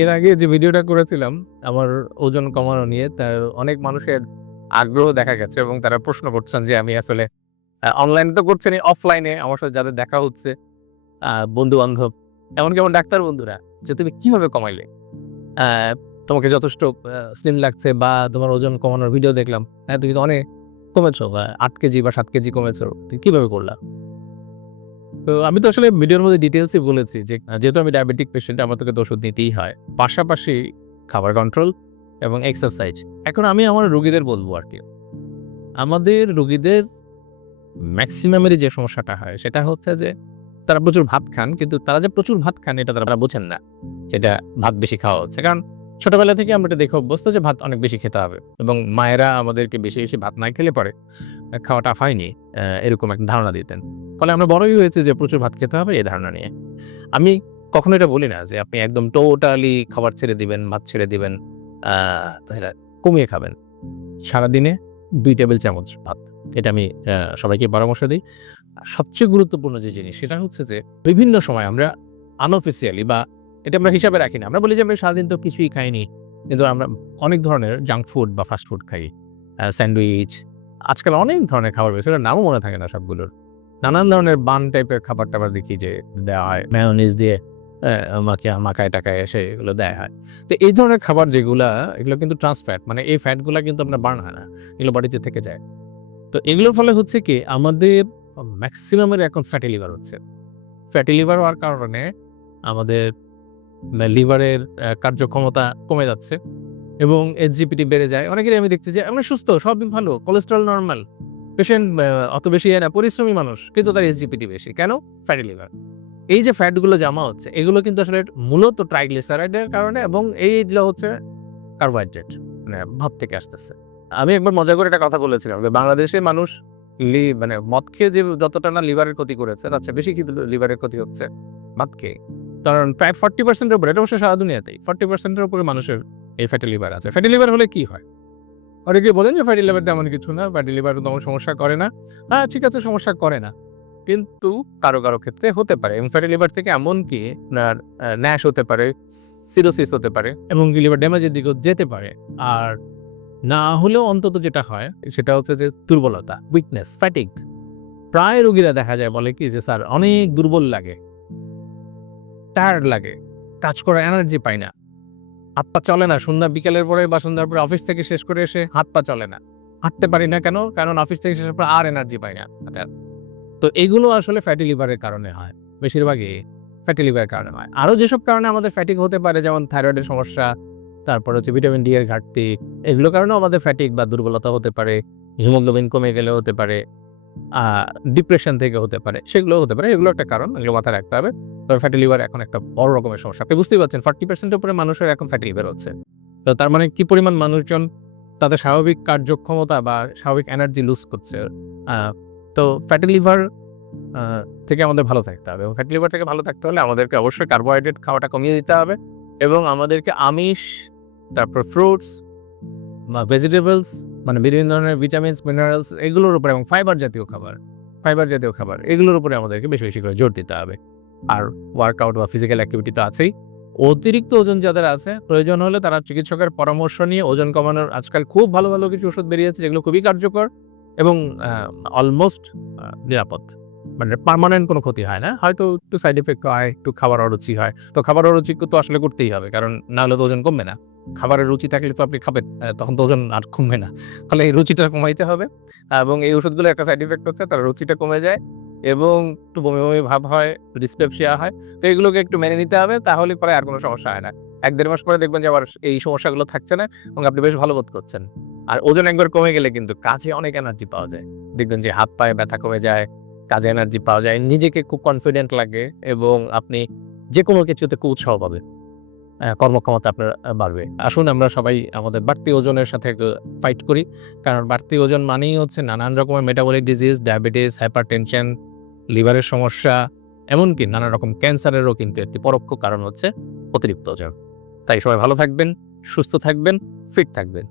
এর আগে যে ভিডিওটা করেছিলাম আমার ওজন কমানো নিয়ে, তার অনেক মানুষের আগ্রহ দেখা গেছে এবং তারা প্রশ্ন করছেন যে আমি আসলে অনলাইনে তো করছেনই, অফলাইনে আমার সাথে যাদের দেখা হচ্ছে বন্ধু-বান্ধব, এমনকি আমার ডাক্তার বন্ধুরা, যে তুমি কিভাবে কমাইলে? আ তোমাকে যথেষ্ট স্লিম লাগছে বা তোমার ওজন কমানোর ভিডিও দেখলাম। তুমি তো অনেক কমেছো, ৮ কেজি বা ৭ কেজি কমেছো। তুমি কিভাবে করলা? তো আমি তো আসলে ভিডিওর মধ্যে ডিটেইলসই বলেছি যে যেহেতু আমি ডায়াবেটিক পেশেন্ট, আমার তোকে তো ওষুধ নিতেই হয়। পাশাপাশি খাবার কন্ট্রোল এবং এক্সারসাইজ। এখন আমি আমার রোগীদের বলবো আরকি। আমাদের রোগীদের মেক্সিমামেরই যে সমস্যাটা হয় সেটা হচ্ছে যে তারা প্রচুর ভাত খান, কিন্তু তারা যে প্রচুর ভাত খান এটা তারা বোঝেন না। সেটা ভাত বেশি খাওয়া হচ্ছে। কারণ ছোটবেলা থেকে আমরা এটা দেখে অভ্যস্ত যে ভাত অনেক বেশি খেতে হবে এবং মায়েরা আমাদেরকে বেশি, বেশি ভাত না খেলে পরে খাওয়া টাফ হয়নি এরকম একটা ধারণা দিতেন। ফলে আমরা বড়ই হয়েছি যে প্রচুর ভাত খেতে হবে এই ধারণা নিয়ে। আমি কখনো এটা বলি না যে আপনি একদম টোটালি খাবার ছেড়ে দিবেন, ভাত ছেড়ে দিবেন, তাহলে কমিয়ে খাবেন। সারাদিনে ২ টেবিল চামচ ভাত। এটা আমি সবাইকে পরামর্শ দেই। সবচেয়ে গুরুত্বপূর্ণ যে জিনিস সেটা হচ্ছে যে বিভিন্ন সময় আমরা আনঅফিসিয়ালি বা এটা আমরা হিসাবে রাখি না। আমরা বলি যে আমরা সারাদিন তো কিছুই খাইনি। কিন্তু আমরা অনেক ধরনের জাঙ্ক ফুড বা ফাস্ট ফুড খাই। স্যান্ডউইচ, আজকাল অনেক ধরনের খাবার বের হয়েছে, ওটার নামও মনে থাকে না সবগুলোর। নানান ধরনের বান টাইপের খাবার-টাবার দেখি যে দেওয়া হয়। মেয়োনিজ দিয়ে মাখায়-টাখায় এসে এগুলো দেয়া হয়। তো এই ধরনের খাবার যেগুলা, এগুলো কিন্তু ট্রান্স ফ্যাট। মানে এই ফ্যাটগুলা কিন্তু আপনার বার্ন হয় না। এগুলো বডিতে থেকে যায়। তো এগুলোর ফলে হচ্ছে কি আমাদের মেক্সিমামের এখন ফ্যাটি লিভার হচ্ছে। ফ্যাটি লিভার হওয়ার কারণে আমাদের লিভারের কার্যক্ষমতা কমে যাচ্ছে এবং SGPT বেড়ে যায়। অনেকেরই আমি দেখছি যে আমরা সুস্থ, সবই ভালো, কোলেস্টেরল নরমাল। পেশেন্ট অত বেশি না, পরিশ্রমী মানুষ। কিন্তু তার SGPT বেশি। কেন? Fatty liver. এই যে ফ্যাটগুলো জমা হচ্ছে, এগুলো কিন্তু আসলে মূলত ট্রাইগ্লিসারাইডের কারণে এবং এইগুলো হচ্ছে কার্বোহাইড্রেট। মানে ভাত থেকে আসতেছে। আমি একবার মজা করে একটা কথা বলেছিলাম যে বাংলাদেশের মানুষ মানে মদ খেয়ে যে যতটা না লিভারের ক্ষতি করেছে, তার চেয়ে বেশি কিন্তু লিভারের ক্ষতি হচ্ছে ভাত খেয়ে। কারণ প্রায় 40% এর উপরে, এটা অবশ্য সারা দুনিয়াতেই 40% এর উপরে মানুষের এই ফ্যাটি লিভার আছে। ফ্যাটি লিভার হলে কি হয়? অনেকেই বলেন যে ফ্যাটি লিভার তেমন কিছু না, ফ্যাটি লিভার তেমন সমস্যা করে না। হ্যাঁ, ঠিক আছে, সমস্যা করে না। কিন্তু কারো, কারো ক্ষেত্রে হতে পারে এবং ফ্যাটি লিভার থেকে এমনকি আপনার ন্যাশ হতে পারে, সিরোসিস হতে পারে এবং লিভার ড্যামেজের দিকেও যেতে পারে। আর না হলেও অন্তত যেটা হয় সেটা হচ্ছে যে দুর্বলতা, উইকনেস, ফ্যাটিগ। প্রায় রোগীরা দেখা যায় বলে কি যে স্যার অনেক দুর্বল লাগে, টায়ার্ড লাগে, কাজ করার এনার্জি পাই না, হাত পা চলে না, সন্ধ্যা বিকেলের পরে বা সন্ধ্যার পরে অফিস থেকে শেষ করে এসে হাত পা চলে না, হাঁটতে পারি না। কেন? কারণ অফিস থেকে শেষের পর আর এনার্জি পাই না। তো এগুলো আসলে ফ্যাটি লিভারের কারণে হয়, বেশিরভাগই ফ্যাটি লিভারের কারণে হয়। আরও যেসব কারণে আমাদের ফ্যাটিগ হতে পারে, যেমন থাইরয়েডের সমস্যা, তারপর হচ্ছে ভিটামিন ডি এর ঘাটতি, এগুলোর কারণেও আমাদের ফ্যাটিগ বা দুর্বলতা হতে পারে, হিমোগ্লোবিন কমে গেলে হতে পারে, আ ডিপ্রেশন থেকে হতে পারে, সেগুলোও হতে পারে। এগুলো একটা কারণ, এগুলো মাথায় রাখতে হবে। তবে ফ্যাটি লিভার এখন একটা বড় রকমের সমস্যা। আপনি বুঝতেই পারছেন 40% এর উপরে মানুষের এখন ফ্যাটি লিভার হচ্ছে। তো তার মানে কি পরিমাণ মানুষজন তাদের স্বাভাবিক কার্যক্ষমতা বা স্বাভাবিক এনার্জি লুজ করছে। আ তো ফ্যাটি লিভার আ থেকে আমাদের ভালো থাকতে হবে এবং ফ্যাটি লিভার থেকে ভালো থাকতে হলে আমাদেরকে অবশ্যই কার্বোহাইড্রেট খাওয়াটা কমিয়ে দিতে হবে এবং আমাদেরকে আমিষ, তারপর ফ্রুটস বা ভেজিটেবলস, মানে বিভিন্ন ধরনের ভিটামিনস, মিনারেলস, এগুলোর উপরে এবং ফাইবার জাতীয় খাবার এগুলোর উপরে আমাদেরকে বেশি, বেশি করে জোর দিতে হবে। আর ওয়ার্কআউট বা ফিজিক্যাল অ্যাক্টিভিটি তো আছেই। অতিরিক্ত ওজন যাদের আছে, প্রয়োজন হলে তারা চিকিৎসকের পরামর্শ নিয়ে ওজন কমানোর আজকাল খুব ভালো, ভালো কিছু ওষুধ বেরিয়েছে যেগুলো খুবই কার্যকর এবং অলমোস্ট নিরাপদ। মানে পার্মানেন্ট কোনো ক্ষতি হয় না। হয়তো একটু সাইড ইফেক্ট হয়, একটু খাবার অরুচি হয়। তো খাবার অরুচি তো আসলে করতেই হবে। কারণ না হলে তো ওজন কমবে না। খাবারের রুচি থাকলে তো আপনি খাবেন। তখন তো ওজন আর কমবে না। ফলে এই রুচিটা কমাইতে হবে এবং এই ওষুধগুলোর একটা সাইড ইফেক্ট হচ্ছে তার রুচিটা কমে যায় এবং একটু বমি, বমি ভাব হয়, ডিসপেপসিয়া হয়। তো এগুলোকে একটু মেনে নিতে হবে, তাহলে পরে আর কোনো সমস্যা হয় না। ১-১.৫ মাস পরে দেখবেন যে আবার এই সমস্যাগুলো থাকছে না এবং আপনি বেশ ভালো বোধ করছেন। আর ওজন একবার কমে গেলে কিন্তু কাজে অনেক এনার্জি পাওয়া যায়। দেখবেন যে হাত পায়ে ব্যথা কমে যায়, কাজে এনার্জি পাওয়া যায়, নিজেকে খুব কনফিডেন্ট লাগে এবং আপনি যেকোনো কিছুতে খুব উৎসাহ পাবেন। কর্মক্ষমতা আপনার বাড়বে। আসুন আমরা সবাই আমাদের বাড়তি ওজনের সাথে একটু ফাইট করি। কারণ বাড়তি ওজন মানেই হচ্ছে নানান রকমের মেটাবলিক ডিজিজ, ডায়াবেটিস, হাইপারটেনশন, লিভারের সমস্যা, এমনকি নানা রকম ক্যান্সারেরও কিন্তু একটি পরোক্ষ কারণ হচ্ছে অতিরিক্ত ওজন। তাই সবাই ভালো থাকবেন, সুস্থ থাকবেন, ফিট থাকবেন।